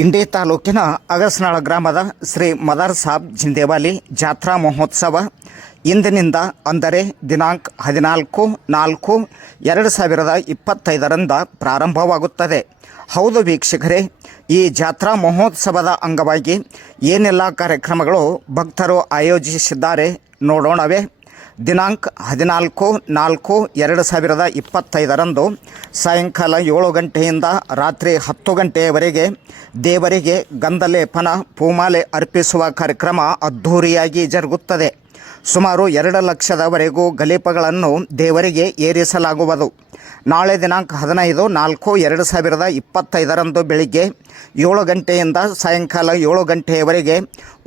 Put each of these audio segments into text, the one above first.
ಇಂಡಿ ತಾಲೂಕಿನ ಅಗಸ್ನಾಳ ಗ್ರಾಮದ ಶ್ರೀ ಮದರ್ ಸಾಬ್ ಜಿಂದೇವಾಲಿ ಜಾತ್ರಾ ಮಹೋತ್ಸವ ಇಂದಿನಿಂದ ಅಂದರೆ ದಿನಾಂಕ ಹದಿನಾಲ್ಕು, ನಾಲ್ಕು, ಎರಡು ಸಾವಿರದ ಇಪ್ಪತ್ತೈದರಿಂದ ಪ್ರಾರಂಭವಾಗುತ್ತದೆ. ಹೌದು ವೀಕ್ಷಕರೇ, ಈ ಜಾತ್ರಾ ಮಹೋತ್ಸವದ ಅಂಗವಾಗಿ ಏನೆಲ್ಲ ಕಾರ್ಯಕ್ರಮಗಳು ಭಕ್ತರು ಆಯೋಜಿಸಿದ್ದಾರೆ ನೋಡೋಣವೇ. ದಿನಾಂಕ ಹದಿನಾಲ್ಕು, ನಾಲ್ಕು, ಎರಡು ಸಾವಿರದ ಇಪ್ಪತ್ತೈದರಂದು ಸಾಯಂಕಾಲ ಏಳು ಗಂಟೆಯಿಂದ ರಾತ್ರಿ ಹತ್ತು ಗಂಟೆಯವರೆಗೆ ದೇವರಿಗೆ ಗಂಧಲೇಪನ, ಪೂಮಾಲೆ ಅರ್ಪಿಸುವ ಕಾರ್ಯಕ್ರಮ ಅದ್ಧೂರಿಯಾಗಿ ಜರುಗುತ್ತದೆ. ಸುಮಾರು ಎರಡು ಲಕ್ಷದವರೆಗೂ ಗಲೀಪಗಳನ್ನು ದೇವರಿಗೆ ಏರಿಸಲಾಗುವುದು. ನಾಳೆ ದಿನಾಂಕ ಹದಿನೈದು ನಾಲ್ಕು ಎರಡು ಸಾವಿರದ ಇಪ್ಪತ್ತೈದರಂದು ಬೆಳಿಗ್ಗೆ ಏಳು ಗಂಟೆಯಿಂದ ಸಾಯಂಕಾಲ ಏಳು ಗಂಟೆಯವರೆಗೆ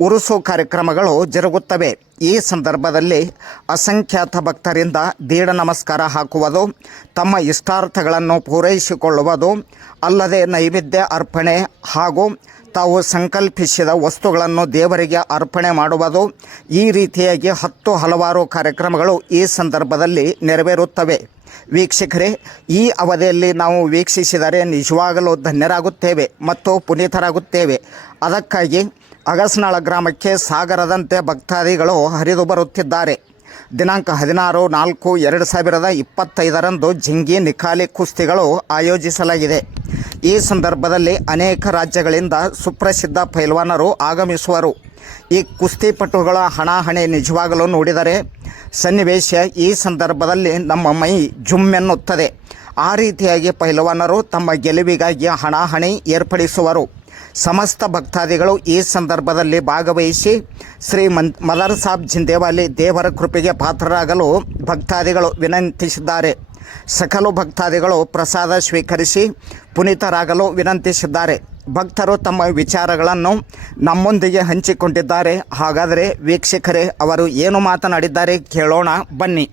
ಉರುಸು ಕಾರ್ಯಕ್ರಮಗಳು ಜರುಗುತ್ತವೆ. ಈ ಸಂದರ್ಭದಲ್ಲಿ ಅಸಂಖ್ಯಾತ ಭಕ್ತರಿಂದ ದೀಢ ನಮಸ್ಕಾರ ಹಾಕುವುದು, ತಮ್ಮ ಇಷ್ಟಾರ್ಥಗಳನ್ನು ಪೂರೈಸಿಕೊಳ್ಳುವುದು, ಅಲ್ಲದೆ ನೈವೇದ್ಯ ಅರ್ಪಣೆ ಹಾಗೂ ತಾವು ಸಂಕಲ್ಪಿಸಿದ ವಸ್ತುಗಳನ್ನು ದೇವರಿಗೆ ಅರ್ಪಣೆ ಮಾಡುವುದು ಈ ರೀತಿಯಾಗಿ ಹತ್ತು ಹಲವಾರು ಕಾರ್ಯಕ್ರಮಗಳು ಈ ಸಂದರ್ಭದಲ್ಲಿ ನೆರವೇರುತ್ತವೆ. ವೀಕ್ಷಕರೇ, ಈ ಅವಧಿಯಲ್ಲಿ ನಾವು ವೀಕ್ಷಿಸಿದರೆ ನಿಜವಾಗಲೂ ಧನ್ಯರಾಗುತ್ತೇವೆ ಮತ್ತು ಪುನೀತರಾಗುತ್ತೇವೆ. ಅದಕ್ಕಾಗಿ ಅಗಸ್ನಾಳ ಗ್ರಾಮಕ್ಕೆ ಸಾಗರದಂತೆ ಭಕ್ತಾದಿಗಳು ಹರಿದು ಬರುತ್ತಿದ್ದಾರೆ. ದಿನಾಂಕ ಹದಿನಾರು ನಾಲ್ಕು ಎರಡು ಸಾವಿರದ ಇಪ್ಪತ್ತೈದರಂದು ಜಿಂಗಿ ನಿಖಾಲಿ ಕುಸ್ತಿಗಳು ಆಯೋಜಿಸಲಾಗಿದೆ. ಈ ಸಂದರ್ಭದಲ್ಲಿ ಅನೇಕ ರಾಜ್ಯಗಳಿಂದ ಸುಪ್ರಸಿದ್ಧ ಪೈಲ್ವಾನರು ಆಗಮಿಸುವರು. ಈ ಕುಸ್ತಿಪಟುಗಳ ಹಣಾಹಣೆ ನಿಜವಾಗಲು ನೋಡಿದರೆ ಸನ್ನಿವೇಶ ಈ ಸಂದರ್ಭದಲ್ಲಿ ನಮ್ಮ ಮೈ ಜುಮ್ಮೆನ್ನುತ್ತದೆ. ಆ ರೀತಿಯಾಗಿ ಪೈಲ್ವಾನರು ತಮ್ಮ ಗೆಲುವಿಗಾಗಿ ಹಣಾಹಣಿ ಏರ್ಪಡಿಸುವರು. ಸಮಸ್ತ ಭಕ್ತಾದಿಗಳು ಈ ಸಂದರ್ಭದಲ್ಲಿ ಭಾಗವಹಿಸಿ ಶ್ರೀ ಮನ್ ಮದರ್ ಸಾಬ್ ಜಿಂದೇವಾಲಿ ದೇವರ ಕೃಪೆಗೆ ಪಾತ್ರರಾಗಲು ಭಕ್ತಾದಿಗಳು ವಿನಂತಿಸಿದ್ದಾರೆ. ಸಕಲ ಭಕ್ತಾದಿಗಳು ಪ್ರಸಾದ ಸ್ವೀಕರಿಸಿ ಪುನೀತರಾಗಲು ವಿನಂತಿಸಿದ್ದಾರೆ. ಭಕ್ತರು ತಮ್ಮ ವಿಚಾರಗಳನ್ನು ನಮ್ಮೊಂದಿಗೆ ಹಂಚಿಕೊಂಡಿದ್ದಾರೆ. ಹಾಗಾದರೆ ವೀಕ್ಷಕರೇ, ಅವರು ಏನು ಮಾತನಾಡಿದ್ದಾರೆ ಕೇಳೋಣ, ಬನ್ನಿ.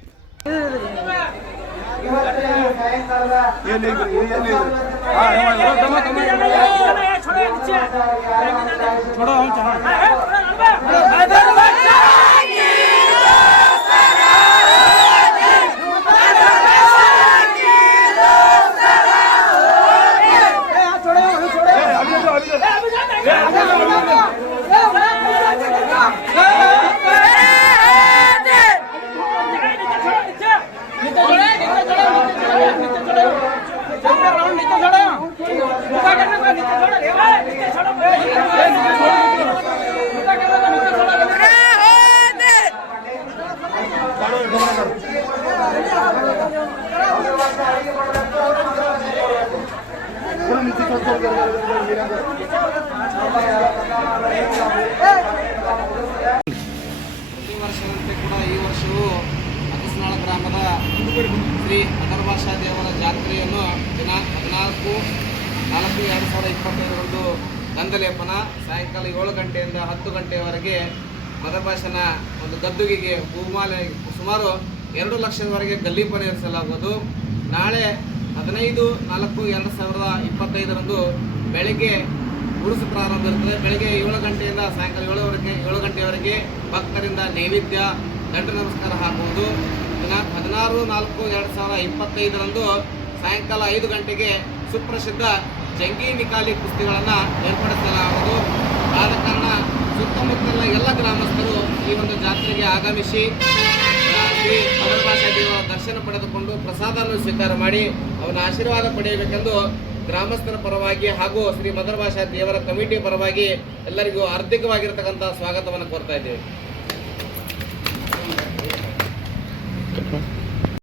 ಪ್ರತಿ ವರ್ಷದಂತೆ ಕೂಡ ಈ ವರ್ಷವೂ ಅಗಸ್ನಾಳ ಗ್ರಾಮದ ಶ್ರೀ ಅಗರ್ಭಾಷಾ ದೇವರ ಜಾತ್ರೆಯನ್ನು ದಿನಾಂಕ ಹದಿನಾಲ್ಕು ನಾಲ್ಕು ಎರಡು ಸಾವಿರದ ಇಪ್ಪತ್ತೈದರಂದು ದಂದಲೇಪನ ಸಾಯಂಕಾಲ ಏಳು ಗಂಟೆಯಿಂದ ಹತ್ತು ಗಂಟೆಯವರೆಗೆ ಮದಭಾಷನ ಒಂದು ಗದ್ದುಗೆಗೆ ಭೂಮಾಲೆ ಸುಮಾರು ಎರಡು ಲಕ್ಷದವರೆಗೆ ಗಲ್ಲಿ ಇರಿಸಲಾಗುವುದು ನಾಳೆ ಹದಿನೈದು, ನಾಲ್ಕು, ಎರಡು ಸಾವಿರದ ಇಪ್ಪತ್ತೈದರಂದು ಬೆಳಗ್ಗೆ ಉರುಸು ಪ್ರಾರಂಭ ಇರ್ತದೆ. ಬೆಳಗ್ಗೆ ಏಳು ಗಂಟೆಯಿಂದ ಸಾಯಂಕಾಲ ಏಳುವರೆಗೆ, ಏಳು ಗಂಟೆಯವರೆಗೆ ಭಕ್ತರಿಂದ ನೈವೇದ್ಯ ದಂಡ ನಮಸ್ಕಾರ ಹಾಕುವುದು. ದಿನಾಂಕ ಹದಿನಾರು, ನಾಲ್ಕು, ಎರಡು ಸಾವಿರದ ಇಪ್ಪತ್ತೈದರಂದು ಸಾಯಂಕಾಲ ಐದು ಗಂಟೆಗೆ ಸುಪ್ರಸಿದ್ಧ ಜಂಗಿ ನಿಕಾಲಿ ಕುಸ್ತಿಗಳನ್ನು ಏರ್ಪಡಿಸಲಾಗುವುದು. ಆದ ಕಾರಣ ಸುತ್ತಮುತ್ತಲಿನ ಎಲ್ಲ ಗ್ರಾಮಸ್ಥರು ಈ ಒಂದು ಜಾತ್ರೆಗೆ ಆಗಮಿಸಿ ಶ್ರೀ ದರ್ಶನ ಪಡೆದುಕೊಂಡು ಪ್ರಸಾದವನ್ನು ಸ್ವೀಕಾರ ಮಾಡಿ ಅವನ ಆಶೀರ್ವಾದ ಪಡೆಯಬೇಕೆಂದು ಗ್ರಾಮಸ್ಥರ ಪರವಾಗಿ ಹಾಗೂ ಶ್ರೀ ಮದರಭಾಷಾ ದೇವರ ಕಮಿಟಿ ಪರವಾಗಿ ಎಲ್ಲರಿಗೂ ಆರ್ಥಿಕವಾಗಿರ್ತಕ್ಕಂಥ ಸ್ವಾಗತವನ್ನು ಕೋರ್ತಾ ಇದ್ದೇವೆ.